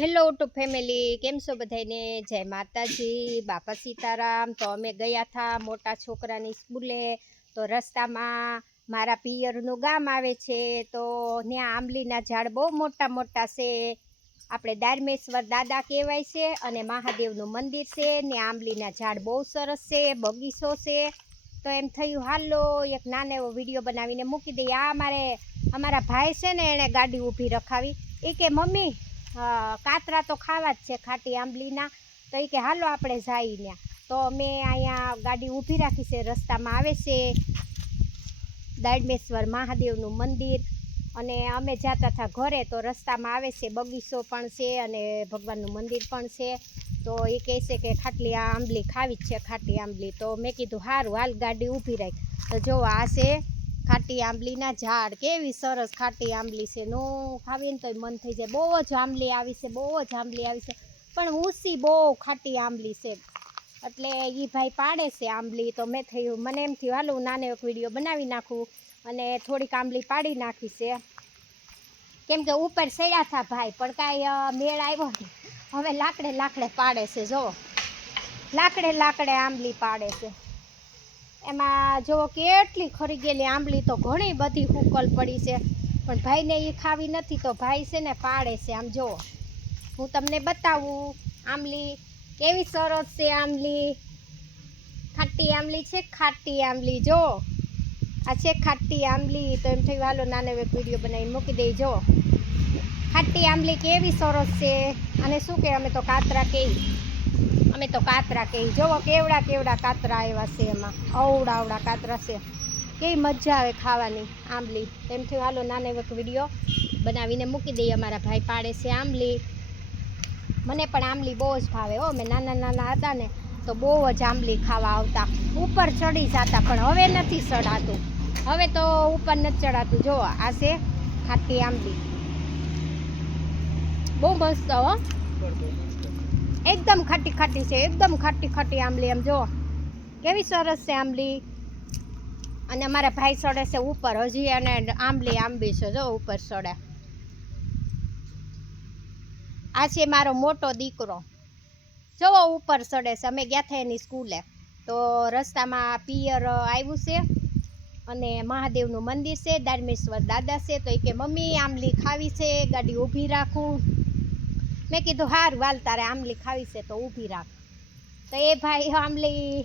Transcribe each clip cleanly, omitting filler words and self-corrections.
Hello two family, કેમ છો બધાને? જય માતાજી, બાપા સીતારામ. તો અમે ગયા હતા મોટા છોકરાની સ્કૂલે. તો રસ્તામાં મારા પિયરનું ગામ આવે છે, તો ત્યાં આંબલીના ઝાડ બહુ મોટા મોટા છે. આપણે દારમેશ્વર દાદા કહેવાય છે અને મહાદેવનું મંદિર છે. ત્યાં આંબલીના ઝાડ બહુ સરસ છે, બગીચો છે. તો એમ થયું હાલો એક નાનો એવો વિડીયો બનાવીને મૂકી દઈએ. અમારા ભાઈ છે ને, એણે ગાડી ઊભી રખાવી. એ કે મમ્મી કાતરા તો ખાવા જ છે ખાટી આંબલીના, તો એ કે હાલો આપણે જઈએ ત્યાં. તો અમે અહીંયા ગાડી ઊભી રાખી છે. રસ્તામાં આવે છે દાડમેશ્વર મહાદેવનું મંદિર, અને અમે જતા હતા ઘરે. તો રસ્તામાં આવે છે બગીચો પણ છે અને ભગવાનનું મંદિર પણ છે. તો એ કહે છે કે ખાટલી આંબલી ખાવી જ છે, ખાટી આંબલી. તો મેં કીધું સારું હાલ ગાડી ઊભી રાખી. તો જો આ છે ખાટી આંબલીના ઝાડ. કેવી સરસ ખાટી આંબલી છે, નો ખાવીને તોય મન થઈ જાય. બહુ જ આંબલી આવી છે, બહુ જ આંબલી આવી છે, પણ ઊંચી બહુ ખાટી આંબલી છે. એટલે એ ભાઈ પાડે છે આંબલી. તો મને એમ થયું હાલો નાનો એક વિડીયો બનાવી નાખું અને થોડીક આંબલી પાડી નાખી છે. કેમ કે ઉપર સડ્યા હતા ભાઈ, પણ કાંઈ મેળ આવ્યો ને. હવે લાકડે પાડે છે. જો લાકડે આંબલી પાડે છે. એમાં જો કેટલી ખરી ગયેલી આંબલી, તો ઘણી બધી હુકલ પડી છે, પણ ભાઈને એ ખાવી નથી. તો ભાઈ છે ને પાડે છે. આમ જો હું તમને બતાવું આંબલી કેવી સરસ છે. આંબલી ખાટી આંબલી છે, ખાટી આંબલી. જો આ છે ખાટી આંબલી. તો એમ થયું હાલો નાનો એક વિડીયો બનાવીને મૂકી દઈ. જો ખાટી આંબલી કેવી સરસ છે. અને શું કે અમે તો કાતરા કહી. જોવો કેવડા કાતરા આવ્યા છે. એમાં અવડા કાતરા છે. કેવી મજા આવે ખાવાની આંબલી. એમ થયું હાલો નાનો એક વિડીયો બનાવીને મૂકી દઈએ. અમારા ભાઈ પાડે છે આંબલી. મને પણ આંબલી બહુ જ ભાવે હો. અમે નાના હતા ને તો બહુ જ આંબલી ખાવા આવતા, ઉપર ચડી જતા. પણ હવે નથી ચડાતું, હવે તો ઉપર નથી ચડાતું. જો આ છે ખાટી આંબલી, બહુ મસ્ત હો. એકદમ ખાટી છે, એકદમ ખાટી આંબલી. એમ જો કેવી સરસ છે આંબલી. અને અમારા ભાઈ ચડે છે ઉપર હજી, અને આંબલી છે. જો ઉપર ચડે. આ છે મારો મોટો દીકરો, જો ઉપર ચડે છે. અમે ગયા હતા એની સ્કૂલે. તો રસ્તામાં પિયર આવ્યું છે અને મહાદેવનું મંદિર છે, દાડમેશ્વર દાદા છે. તો એ કે મમ્મી આંબલી ખાવી છે, ગાડી ઊભી રાખું. મેં કીધું હારું વાલ, તારે આંબલી ખાવી છે તો ઊભી રાખ. તો એ ભાઈ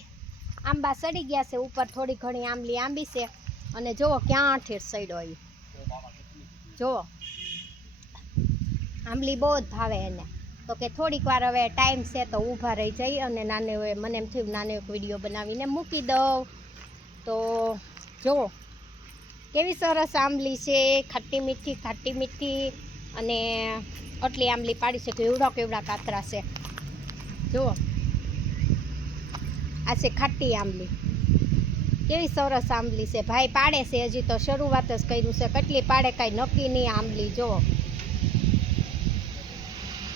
આંબા સડી ગયા છે ઉપર. થોડી ઘણી આંબી છે. અને જુઓ ક્યાં ઠેર સડ્યો. એ જુઓ આંબલી બહુ જ ભાવે એને. તો કે થોડીક વાર હવે ટાઈમ છે તો ઊભા રહી જઈ અને મને એમ થયું નાનો એક વિડીયો બનાવીને મૂકી દઉં. તો જુઓ કેવી સરસ આંબલી છે, ખાટી મીઠી. અને આટલી આંબલી પાડી છે. કેવડા કાતરા છે. જુઓ આ છે ખાટી આંબલી. કેવી સરસ આંબલી છે. ભાઈ પાડે છે, હજી તો શરૂઆત જ કર્યું છે. કેટલી પાડે કાંઈ નક્કી નહીં આંબલી. જુઓ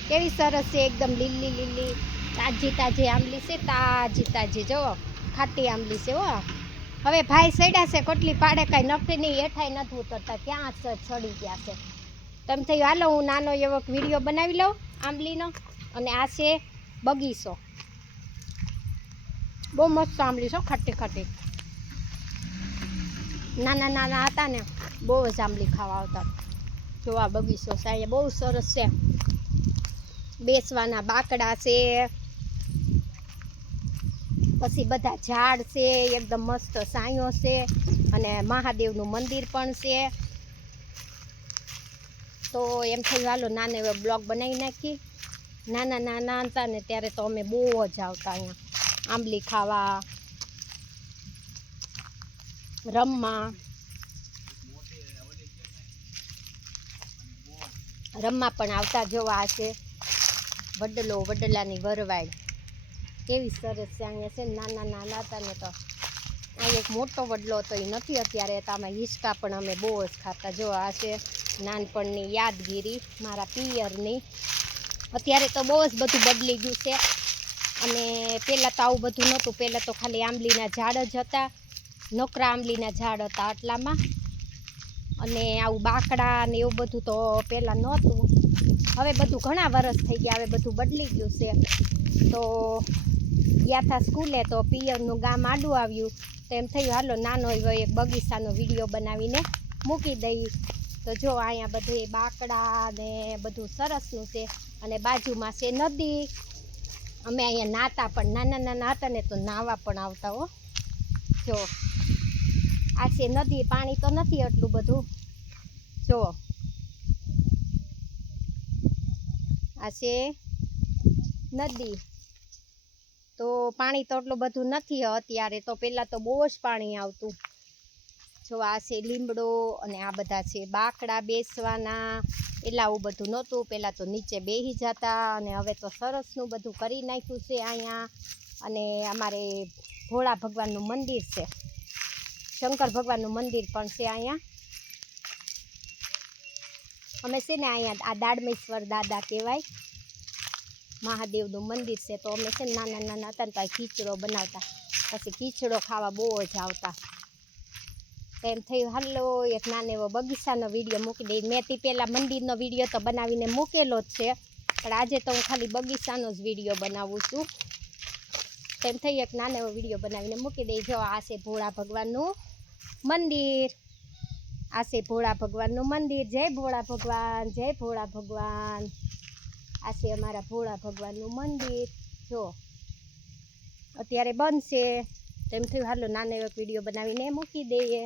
કેવી સરસ છે, એકદમ લીલી તાજી આંબલી છે. તાજી જુઓ ખાટી આંબલી છે હો. હવે ભાઈ સડ્યા છે, કેટલી પાડે કાંઈ નક્કી નહીં. હેઠાઈ નથી ઉતરતા, ક્યાં ચડી ગયા છે. તેમ થયું હાલો હું નાનો એવો વિડીયો બનાવી લઉં આંબલીનો. અને આ છે બગીચો. બહુ મસ્ત આંબલી છે, ખાટી. નાના હતા ને બહુ જ આંબલી ખાવા આવતા. જો આ બગીચો છે, અહીંયા બહુ સરસ છે. બેસવાના બાકડા છે, પછી બધા ઝાડ છે, એકદમ મસ્ત સાયો છે. અને મહાદેવનું મંદિર પણ છે. તો એમ થયું હાલો નાનો એવો બ્લોગ બનાવી નાખી. નાના હતા ને ત્યારે તો અમે બહુ જ આવતા અહીંયા આંબલી ખાવા, રમવા પણ આવતા. જોવા છે વડલાની વરવાડ. કેવી સરસ છે. અહીંયા છે નાના હતા ને તો અહીં એક મોટો વડલો હતો, એ નથી અત્યારે. તો આમાં હિંચકા પણ અમે બહુ જ ખાતા. જો આ છે નાનપણની યાદગીરી મારા પિયરની. અત્યારે તો બહુ જ બધું બદલી ગયું છે. અને પહેલાં તો આવું બધું નહોતું. પહેલાં તો ખાલી આંબલીના ઝાડ જ હતા, નોકરા આંબલીના ઝાડ હતા આટલામાં. અને આવું બાકડા ને એવું બધું તો પહેલાં નહોતું. હવે બધું ઘણા વરસ થઈ ગયા, હવે બધું બદલી ગયું છે. તો ગયા હતા સ્કૂલે તો પિયરનું ગામ આડું આવ્યું, તો એમ થયું હાલો નાનો એવો એક બગીચાનો વિડીયો બનાવીને મૂકી દઈ. તો જો અહીંયા બધે બાકડા ને બધું સરસનું છે, અને બાજુમાં છે નદી. અમે અહીંયા નાતા પણ નાના નાના હતા ને તો નાવા પણ આવતા હો. જો આ છે નદી, પાણી તો નથી એટલું બધું. જો આ છે નદી, તો પાણી તો એટલું બધું નથી અત્યારે, તો પહેલાં તો બહુ જ પાણી આવતું. જો આ છે લીમડો, અને આ બધા છે બાકડા બેસવાના. એટલે આવું બધું નહોતું, પહેલાં તો નીચે બેસી જતા, અને હવે તો સરસનું બધું કરી નાખ્યું છે અહીંયા. અને અમારે ભોળા ભગવાનનું મંદિર છે, શંકર ભગવાનનું મંદિર પણ છે અહીંયા. અમે છે ને અહીંયા આ દાડમેશ્વર દાદા કહેવાય, મહાદેવનું મંદિર છે. તો અમે છે ને નાના નાના હતા ને તો ખીચડો બનાવતા, પછી ખીચડો ખાવા બહુ જ આવતા. તો એમ થયું હાલો એક નાનો એવો બગીચાનો વિડીયો મૂકી દઈ. મેં તે પહેલાં મંદિરનો વિડીયો તો બનાવીને મૂકેલો જ છે, પણ આજે તો હું ખાલી બગીચાનો જ વિડીયો બનાવું છું. તો એમ થઈ એક નાનો એવો વિડીયો બનાવીને મૂકી દઈ. જો આ છે ભોળા ભગવાનનું મંદિર, આ છે ભોળા ભગવાનનું મંદિર. જય ભોળા ભગવાન, જય ભોળા ભગવાન. આ છે અમારા ભોળા ભગવાનનું મંદિર. જો અત્યારે બંધ છે, તો એમ થયું હાલો નાનો એવો વિડીયો બનાવીને મૂકી દઈએ.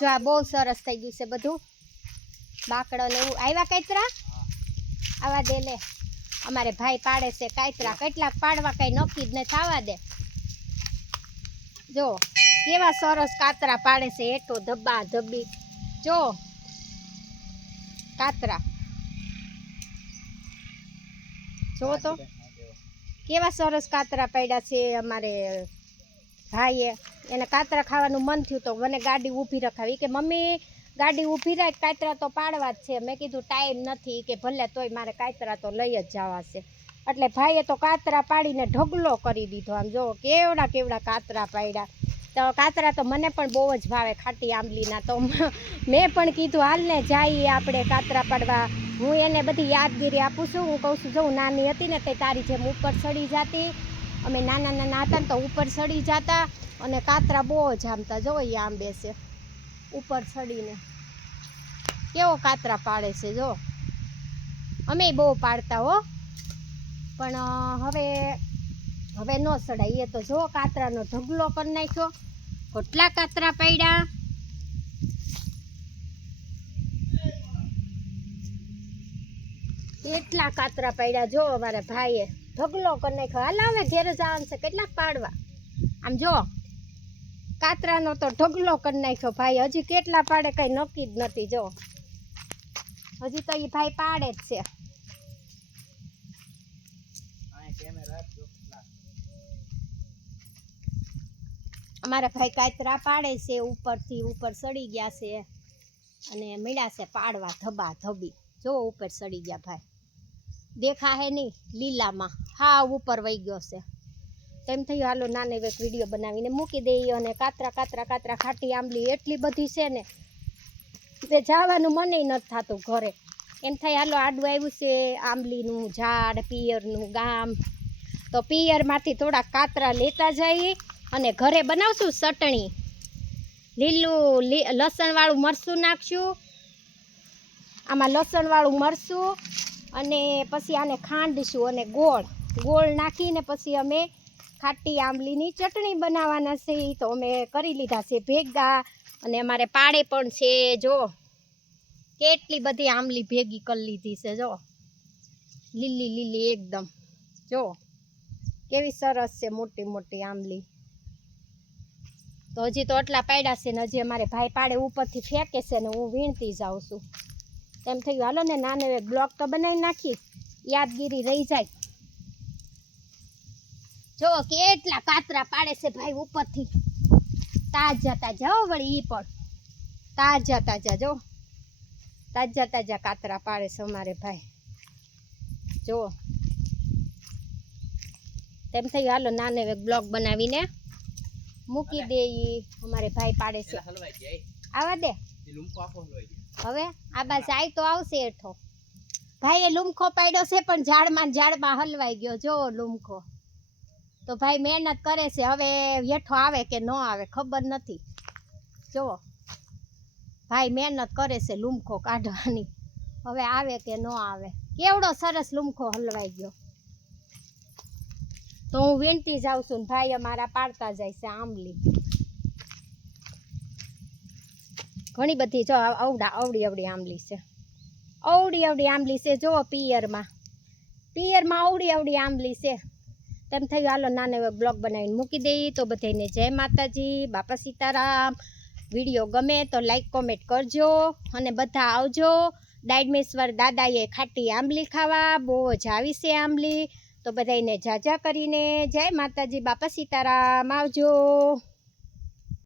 જો આ બહુ સરસ થઈ ગયું છે બધું, બાકડો ને એવું. આવ્યા કાતરા આવા દે લે, અમારે ભાઈ પાડે છે કાતરા. કેટલાક પાડવા કઈ નક્કી જ નહીં થવા દે. જો કેવા સરસ કાતરા પાડે છે, એટો ધબ્બા ધબ્બી. જો કાતરા જો તો કેવા સરસ કાતરા પાડ્યા છે અમારે ભાઈએ. એને કાતરા ખાવાનું મન થયું તો મને ગાડી ઊભી રખાવી, કે મમ્મી ગાડી ઊભી રાખ, કાતરા તો પાડવા જ છે. મેં કીધું ટાઈમ નથી, કે ભલે તોય મારે કાતરા તો લઈ જ જવા છે. એટલે ભાઈએ તો કાતરા પાડીને ઢગલો કરી દીધો. આમ જો કેવડા કેવડા કાતરા પાડ્યા. તો કાતરા તો મને પણ બહુ જ ભાવે, ખાટી આંબલીના. તો મેં પણ કીધું હાલને જઈએ આપણે કાતરા પાડવા. હું એને બધી યાદગીરી આપું છું. હું કહું છું જો હું નાની હતી ને તે તારી જેમ ઉપર ચડી જતી. અમે નાના નાના હતા ને તો ઉપર ચડી જતા, અને કાતરા બહુ જામતા. જો એ આંબે છે ઉપર ચડીને કેવો કાતરા પાડે છે. જો અમે બહુ પાડતા હો, પણ હવે ન ચડાય. એ તો જો કાતરાનો ઢગલો કરી નાખ્યો, કેટલા કાતરા પાડ્યા. કેટલા કાતરા પાડ્યા. જો અમારા ભાઈએ ઢગલો કરી નાખ્યો. હાલ હવે ઘેર જવાનું છે, કેટલાક પાડવા. આમ જો કાતરાનો તો ઢગલો કરી નાખ્યો ભાઈ. હજી કેટલા પાડે કઈ નક્કી જ નથી. જો હજી તો એ ભાઈ પાડે જ છે. અમારા ભાઈ કાતરા પાડે છે, ઉપરથી ઉપર ચડી ગયા છે, અને મળ્યા છે પાડવા ધબા ધબી. જો ઉપર ચડી ગયા ભાઈ, દેખા હે નહીં લીલામાં, હા ઉપર વહી ગયો છે. તેમ થયું હાલો નાનો એક વિડીયો બનાવીને મૂકી દઈએ. અને કાતરા કાતરા કાતરા ખાટી આંબલી એટલી બધી છે ને તે જવાનું મને નથી થતું ઘરે. એમ થાય હાલો આડું આવ્યું છે આંબલીનું ઝાડ, પિયરનું ગામ. તો પિયરમાંથી થોડા કાતરા લેતા જઈએ, અને ઘરે બનાવશું ચટણી. લીલું લસણવાળું મરચું નાખશું આમાં, લસણવાળું મરચું, અને પછી આને ખાંડશું, અને ગોળ નાખીને પછી અમે ખાટી આંબલીની ચટણી બનાવવાના છે. તો અમે કરી લીધા છે ભેગા, અને અમારે પાડે પણ છે. જો કેટલી બધી આંબલી ભેગી કરી લીધી છે. જો લીલી લીલી એકદમ. જો કેવી સરસ છે મોટી મોટી આંબલી. તો હજી તો આટલા પાડ્યા છે ને હજી અમારે ભાઈ પાડે ઉપરથી ફેંકે છે ને હું વીણતી જાઉં છું. એમ થયું હાલો ને નાનો એક બ્લોગ તો બનાવી નાખી, યાદગીરી રહી જાય. જો કેટલા કાતરા પાડે છે ભાઈ ઉપરથી, તાજા તાજા હો. વળી ઈ પણ તાજા તાજા. જો તાજા તાજા કાતરા પાડે છે અમારે ભાઈ. જો તેમ થયું હાલો નાનો એક બ્લોગ બનાવીને મૂકી દે. અમારે ભાઈ પાડે છે. આવા દે હવે આ બા જાય તો આવશે હેઠો. ભાઈ એ લુમખો પાડ્યો છે પણ ઝાડમાં હલવાઈ ગયો જો લુમખો. તો ભાઈ મહેનત કરે છે, હવે હેઠો આવે કે ન આવે ખબર નથી. જુઓ ભાઈ મહેનત કરે છે લુમખો કાઢવાની, હવે આવે કે ન આવે. કેવડો સરસ લુમખો હલવાઈ ગયો. તો હું વીણતી જાઉં છું ને ભાઈ અમારા પાડતા જાય છે આંબલી. ઘણી બધી જો અવડી આંબલી છે. અવડી આંબલી છે જુઓ. પિયરમાં અવડી આંબલી છે. તેમ થયું હાલો નાનો એવો બ્લોગ બનાવીને મૂકી દઈએ. તો બધાને જય માતાજી, બાપા સીતારામ. વિડીયો ગમે તો લાઈક કોમેન્ટ કરજો અને બધા આવજો. ડાયમેશ્વર દાદાએ ખાટી આંબલી ખાવા, બહુ જ આવી છે આંબલી. તો બધાને જાજા કરીને જય માતાજી, બાપા સીતારામ. આવજો.